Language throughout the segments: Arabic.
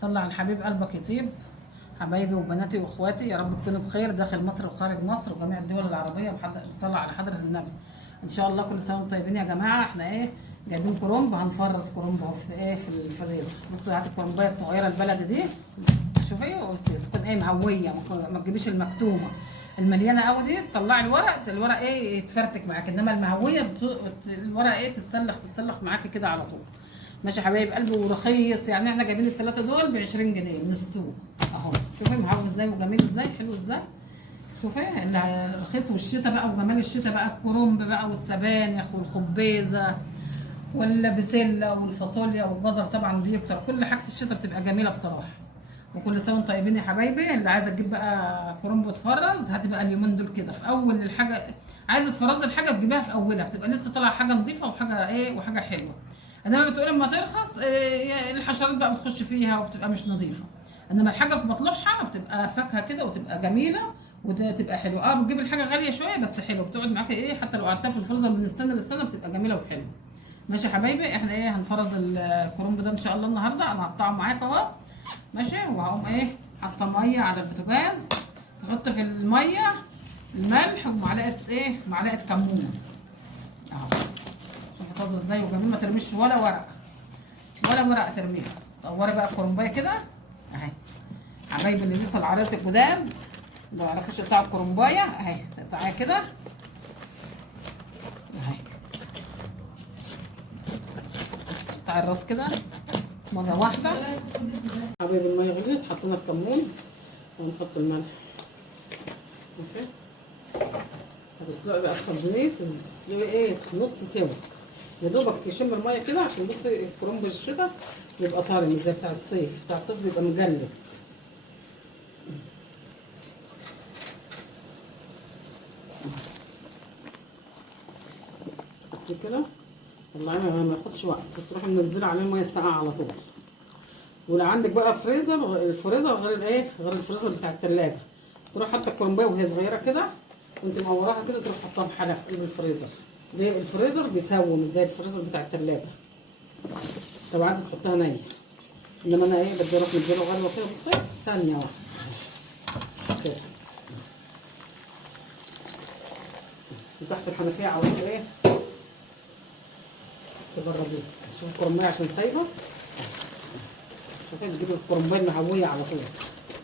صلى على الحبيب قلبك يطيب. حبايبي وبناتي واخواتي، يا رب تكونوا بخير داخل مصر وخارج مصر وجميع الدول العربيه. صلى على حضره النبي. ان شاء الله كل سنه وانتم طيبين يا جماعه. احنا جايبين كرنب، هنفرز كرنب اهو في الفريزر. بصوا هات الكرنبايه الصغيره البلدي دي، شوفي تكون مهويه، ما تجيبيش المكتومه المليانه قوي دي. تطلعي الورق يتفرتك معاك، انما المهويه الورق تتسلخ معاكي كده على طول. ماشي يا حبايب قلبي، ورخيص يعني. احنا جايبين الثلاثه دول ب 20 جنيه من السوق اهو. شوفي مهون ازاي وجميل ازاي، حلو ازاي. شوفي الرخيص. والشتا بقى وجمال الشتا بقى، الكرنب بقى والسبانخ والخبيزه والبسله والفاصوليا والجزر طبعا بيكتر. كل حاجه الشتا بتبقى جميله بصراحه. وكل سنه وانتم طيبين يا حبايبي. اللي عايزه تجيب بقى كرنب تفرز، هاتي بقى اليومين دول كده في اول الحاجه. عايزه تفرزي الحاجه تجيبيها في اولها، بتبقى لسه طالعه حاجه نظيفه وحاجه حلوه. انما بتقولي اما ترخص الحشرات بقى بتخش فيها وبتبقى مش نظيفه. انما الحاجه في مطلوعها بتبقى فاكهه كده وتبقى جميله وتبقى حلوه. بتجيب الحاجه غاليه شويه بس حلوه، بتقعد معاكي حتى لو قعدتها في الفريزر من السنه للسنه بتبقى جميله وحلوه. ماشي يا حبايبي. احنا هنفرز الكرنب ده ان شاء الله النهارده. انا هقطعه معاك اهو. ماشي. وهقوم حاطه ميه على البوتاجاز. تحط في الميه الملح ومعلقه معلقه كمون اهو. شوفي طازه ازاي وجميل. ما ترميش ولا ورقه ترميها. دوري بقى الكرنبايه كده اهي. حبايبي اللي لسه العرايس الجداد اللي ما يعرفوش يقطعوا الكرنبايه اهي، تقطعيها كده اهي. قطعي الراس كده مره واحده. حبايبي الميه غليت، حطينا الكمون ونحط الملح. ماشي. هتسلقي بقى في زيت، تسلقي نص سوا يا دوبك يشم الميه كده، عشان بصي الكرنب الشتا يبقى طري مش زي بتاع الصيف. بتاع الصيف بيبقى مجلد. كده طلعيها ما ياخدش وقت، تروحي منزله عليه الميه الساقعه على طول. ولو عندك بقى الفريزر غير الفريزر بتاع التلاجة، تروح حاطه الكرنبايه وهي صغيره كده وانت موراها كده، تروح حطها بحالها في قلب الفريزر. ليه؟ الفريزر بيسوي مش زي الفريزر بتاع التلاجة لو عايزه تحطها نيه. انما انا بدي اروح مديله غلوه كده بصي ثانيه واحده كده. وتحت الحنفيه على طول تبرديه. شوفي الكرنبايه عشان سايبه. شوفي تجيبي الكرنبايه المهويه على طول.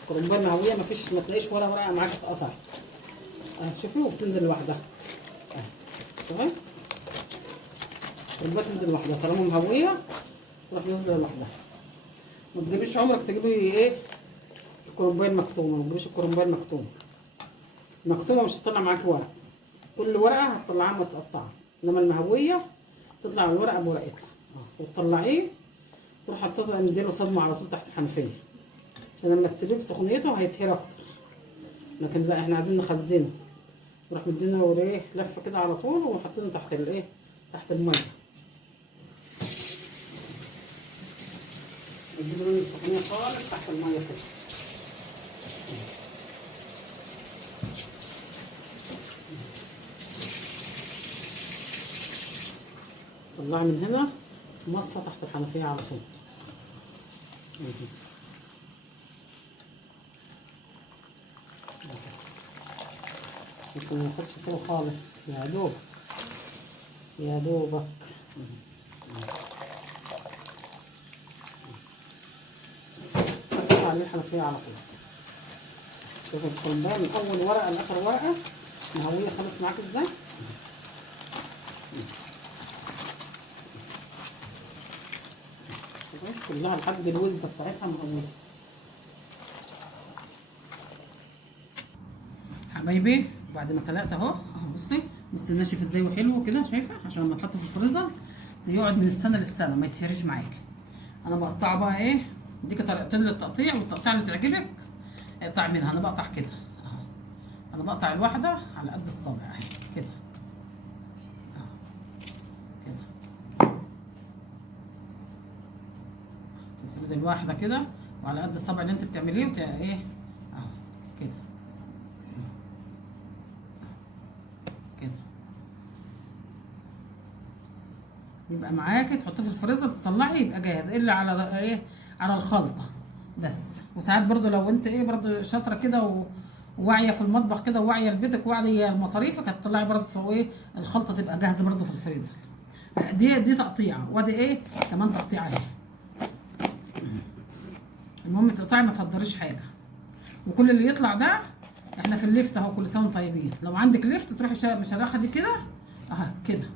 الكرنبايه المهويه ما تلاقيش ولا ورقه معاك اتقطعت. شوفي وبتنزل لوحدها. شوفي الكرنبايه تنزل لوحدها طالما مهويه، تروح نازله لوحدها. ما تجيبيش عمرك تجيبي الكرنبايه المكتومه. ما تجيبيش الكرنبايه المكتومه مش هتطلع معاكي ورق. كل ورقه هتطلعها متقطعه، انما المهويه تطلع الورقه بورقتها وتطلعيه تروح حاطه نديله صدمه على طول تحت الحنفيه، عشان لما تسيبيه بسخونيته هيتهري اكتر. لكن لا، احنا عايزين نخزنه. نروح مدينه لفه كده على طول وحاطينه تحت تحت الميه. نديله من السخونيه خالص تحت الميه كده. طلعي من هنا مصفى تحت الحنفيه على طول. بس ما ياخدش سوا خالص، يا دوبك. فتح عليه الحنفيه على طول. شوفي الكرنبايه من اول ورقه لاخر ورقه مهويه خالص معاك ازاي. كلها لحد الوزه بتاعتها مهويه. حبايبي بعد ما سلقت اهو بصي الناشف ازاي وحلو كده، شايفه؟ عشان لما تحط في الفريزر يقعد من السنه للسنه ما يتهريش معاكي. انا بقطعه بقى اديكي طريقتين للتقطيع، والتقطيع اللي تعجبك اقطع منها. انا بقطع كده اهو. انا بقطع الواحده على قد الصابع اهي كده اهو كده. تفردي الواحده كده وعلى قد الصابع اللي انت بتعمليه اهو كده كده. يبقى معاكي تحطيه في الفريزر تطلعي يبقى جاهز، الا على على الخلطه. بس. وساعات برضو لو انت ايه برضو شاطره كده وواعيه في المطبخ كده، وواعيه لبيتك، وواعيه لمصاريفك، هتطلعي برضو ايه الخلطه تبقى جاهزه برضو في الفريزر. دي تقطيعه، وادي ايه كمان تقطيعه اهي. المهم تقطعي ما تهدريش حاجه. وكل اللي يطلع ده احنا في الليفت اهو، كل سنه وانتم طيبين. لو عندك ليفت تروحي مشرخه دي كده اهي كده،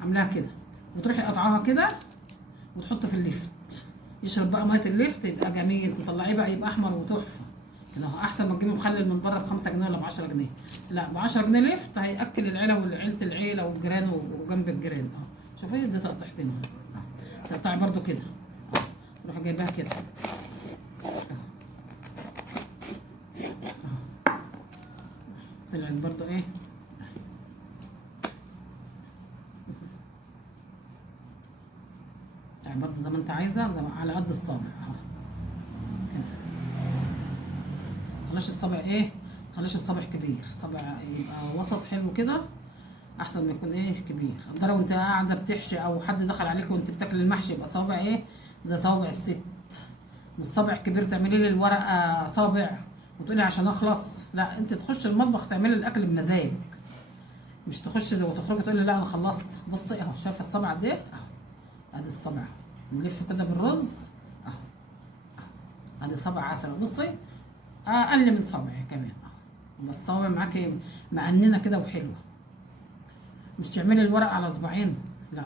عاملاها كده، وتروحي قطعاها كده وتحط في الليفت، يشرب بقى ميه الليفت يبقى جميل، تطلعيه بقى يبقى احمر وتحفه كده اهو. احسن ما تجيبي مخلل من بره ب5 جنيه ولا ب10 جنيه، لا ب10 جنيه ليفت هياكل العيله وعيله العيله والجيران وجنب الجيران اهو. شوفي دي تقطعتين اهو، تقطعي برده كده اهو، تروحي جايباها كده طلعت برده ايه يعني برده زي ما انت عايزه، زي ما على قد الصابع اهو كده. خلاش الصابع ايه، خلاش الصابع كبير، الصابع يبقى وسط حلو كده احسن ما يكون ايه كبير. الضرة وانت قاعده بتحشي او حد دخل عليك وانت بتاكل المحشي يبقى صابع ايه زي صوابع الست، مش صابع كبير تعملي لي الورقه صابع وتقولي عشان اخلص. لا، انت تخش المطبخ تعملي الاكل بمزاج، مش تخش وتخرجي تقولي لا انا خلصت. بصي اهو، شايفه الصبع ده اهو، ادي الصبع نلف كده بالرز اهو اهو، ادي صبع عسل. بصي اقل من صبعي كمان اهو، بس الصوابع معاكي مقننه كده وحلوه. مش تعملي الورق على صباعين، لا،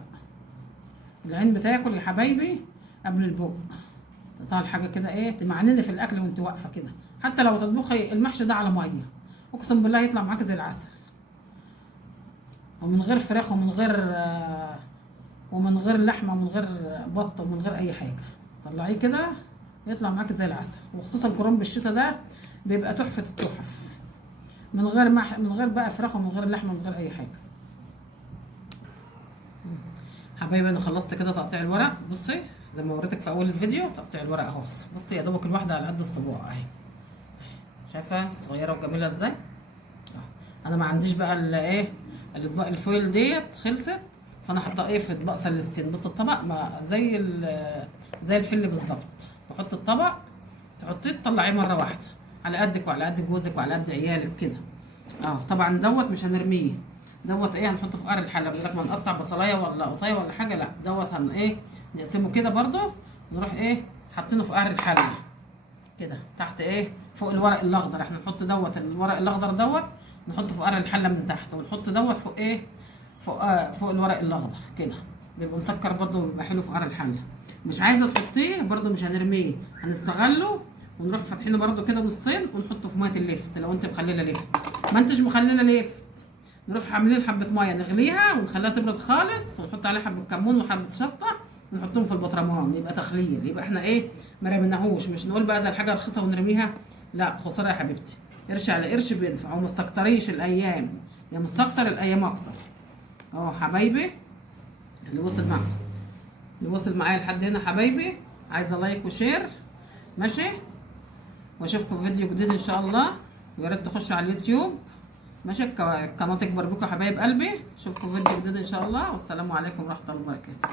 العين بتاكل يا حبايبي قبل البق. تقطعي الحاجه كده ايه تمعنني في الاكل وانت واقفه كده. حتى لو تطبخي المحشي ده على ميه اقسم بالله يطلع معاكي زي العسل، ومن غير فراخ ومن غير لحمه ومن غير بط ومن غير اي حاجه. طلعيه كده يطلع معاكي زي العسل. وخصوصا كرنب الشتا ده بيبقى تحفه التحف، من غير من غير بقى فراخ ومن غير لحمه ومن غير اي حاجه. حبايبي انا خلصت كده تقطيع الورق. بصي زي ما وريتك في اول الفيديو تقطيع الورق اهو. بصي يا دوبك الواحده على قد الصباع اهي، شايفه صغيره وجميله ازاي. انا ما عنديش بقى الايه الاطباق الفويل ديت خلصت، فانا حاطه ايه في اطباق سلستين. بص الطبق ما زي الفل بالظبط. بحط الطبق تحطيه تطلعيه مره واحده على قدك وعلى قد جوزك وعلى قد عيالك كده. طبعا دوت مش هنرميه، دوت ايه هنحطه في قعر الحله. بدل ما نقطع بصلايه ولا قطايه ولا حاجه، لا دوت ايه نقسمه كده برده، نروح ايه حاطينه في قعر الحله كده تحت ايه فوق الورق الاخضر. احنا نحط دوت الورق الاخضر دوت نحطه في قعر الحله من تحت، ونحط دوت فوق ايه فوق الورق الاخضر كده، بيبقى مسكر برده وبيبقى حلو في قعر الحله. مش عايزه تحطيه برده مش هنرميه، هنستغله ونروح فاتحينه برده كده نصين ونحطه في ميه الليفت. لو انت مخلله ليفت، ما انتش مخلله ليفت، نروح عاملين حبه ميه نغليها ونخليها تبرد خالص، ونحط عليها حبه كمون وحبه شطه ونحطهم في البطرمان، يبقى تخليل. يبقى احنا ايه ما رميناهوش. مش نقول بقى ده الحاجه رخيصه ونرميها، لا خساره يا حبيبتي. قرش على قرش بينفع، وما تستكتريش الايام، يا مستكتر الايام اكتر. حبايبي اللي وصل معايا لحد هنا حبايبي، عايزه لايك وشير ماشي، واشوفكم في فيديو جديد ان شاء الله. ويا ريت تخشوا على اليوتيوب ماشي، القناه تكبر بكم يا حبايب قلبي. اشوفكم في فيديو جديد ان شاء الله، والسلام عليكم ورحمه الله وبركاته.